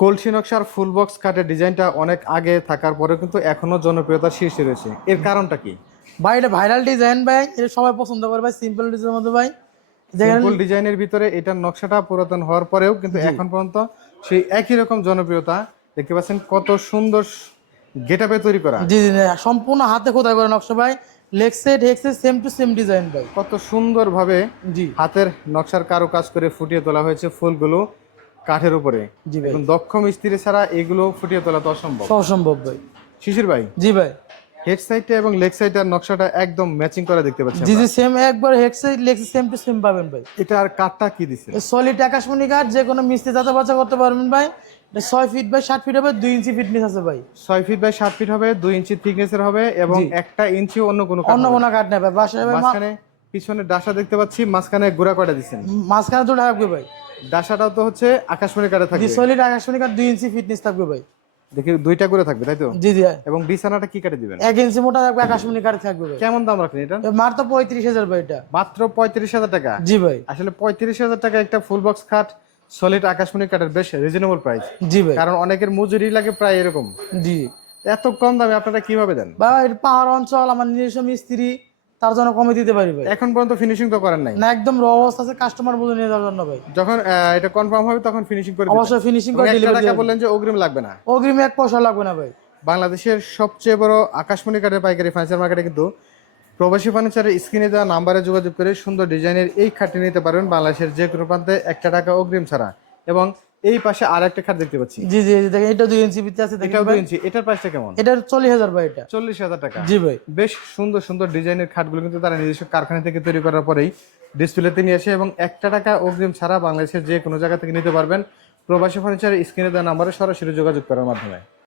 কলসি নকশার full box কাঠের ডিজাইনটা অনেক আগে থাকার পরেও কিন্তু এখনো জনপ্রিয়তার শীর্ষে রয়েছে, এর কারণটা কি? ভাই এটা ভাইরাল ডিজাইন ভাই, এটা সবাই পছন্দ করে ভাই, সিম্পল ডিজাইনের মধ্যে ভাই। দেখেন সিম্পল ডিজাইনের ভিতরে এটার নকশাটা পুরাতন হওয়ার পরেও কিন্তু এখন পর্যন্ত সেই একই রকম জনপ্রিয়তা। দেখতে পাচ্ছেন কত সুন্দর গেটআপে তৈরি করা, জি জি জি, সম্পূর্ণ হাতে খোদাই করা নকশা ভাই। Leg set head set same to same design ভাই। কত সুন্দরভাবে জি হাতের নকশার কারুকাজ করে ফুটিয়ে তোলা হয়েছে ফুলগুলো কাঠের উপরে। জি ভাই, এখন দক্ষ মিস্ত্রি ছাড়া এগুলো ফুটিয়ে তোলা তো অসম্ভব। অসম্ভব ভাই। শিশির ভাই, জি ভাই, হেড সাইডটা এবং লেগ সাইডের নকশাটা একদম ম্যাচিং করা দেখতে পাচ্ছি জি জি আমরা। সেম একবার head set leg set same to same পাবেন ভাই। এটা আর কাঠটা কি দিছে? সলিড আকাশমণি কাঠ, যে কোনো মিস্ত্রি যাতে বাচ্চা করতে পারবেন ভাই। এটা 6 ফিট বাই 7 ফিট হবে, 2 ইঞ্চি ফিটনেস আছে ভাই। 6 ফিট বাই 7 ফিট হবে, 2 ইঞ্চি থিকনেসের হবে এবং জি। 1 ইঞ্চি অন্য কোনো কাঠ অন্য হবে কোনো না। কাঠ নেই ভাই, বাসায় ভাই মাঝখানে পিছনে ডাসা দেখতে পাচ্ছি, মাঝখানে গুড়া কয়টা দিচ্ছেন? মাঝখানে দুটো থাকবে ভাই। ডাসাটাও তো হচ্ছে আকাশমণি কাঠে জি থাকবে। সলিড আকাশমণি কাঠ, 2 ইঞ্চি ফিটনেস থাকবে ভাই। দেখি 2টা করে থাকবে তাই তো? জি জি, এবং বিছানাটা কি কাটে দিবেন? 1 ইঞ্চি মোটা থাকবে, আকাশমণি কাঠ থাকবে ভাই। কেমন দাম রাখেন এটা? মাত্র 35,000 ভাই এটা। মাত্র 35,000 টাকা? জি ভাই, আসলে 35,000 টাকা একটা ফুল বক্স খাট সলিড আকাশমণি কাঠের বেশ রিজনেবল প্রাইস। জি ভাই, কারণ অনেকের মজুরি লাগে প্রায় এরকম। জি এত কম দামে আপনারা কিভাবে দেন? বা এটা পাহাড় অঞ্চল, আমার নিজস্ব মিস্ত্রি, তার জন্য কমে দিতে পারি ভাই। এখন পর্যন্ত ফিনিশিং তো করেন নাই? না, একদম র অবস্থা আছে, কাস্টমার বুঝে নিয়ে যাওয়ার জন্য ভাই। যখন এটা কনফার্ম হবে তখন ফিনিশিং করে দিবেন? অবশ্যই ফিনিশিং করে এবং 1 ডেলিভারি টাকা দিবেন। বললেন যে অগ্রিম লাগবে না? অগ্রিম 1 পয়সা লাগবে না ভাই। বাংলাদেশের সবচেয়ে বড় আকাশমণি কাঠের পাইকারি ফার্নিচার মার্কেটে কিন্তু প্রবাসী ফার্নিচারের স্ক্রিনে দেওয়া নাম্বারে যোগাযোগ করে সুন্দর ডিজাইনের এই খাটটি নিতে পারবেন বাংলাদেশের যে কোনো প্রান্তে 1 টাকা অগ্রিম ছাড়া। এবং এই পাশে আর একটা খাট দেখতে পাচ্ছি, জি জি জি, দেখেন এটা 2 ইঞ্চি ভিতরে আছে, দেখেন এটাও 2 ভাই। ইঞ্চি। এটার প্রাইসটা কেমন? এটা 40,000 ভাই এটা। 40,000 টাকা? জি ভাই, বেশ সুন্দর সুন্দর ডিজাইনের খাটগুলো কিন্তু তারা নিজস্ব কারখানা থেকে তৈরি করার পরেই ডিসপ্লেতে নিয়ে আসে এবং 1 টাকা অগ্রিম ছাড়া বাংলাদেশের যে কোনো জায়গা থেকে নিতে পারবেন প্রবাসী ফার্নিচারের স্ক্রিনে দেওয়া নাম্বারে সরাসরি যোগাযোগ করার মাধ্যমে।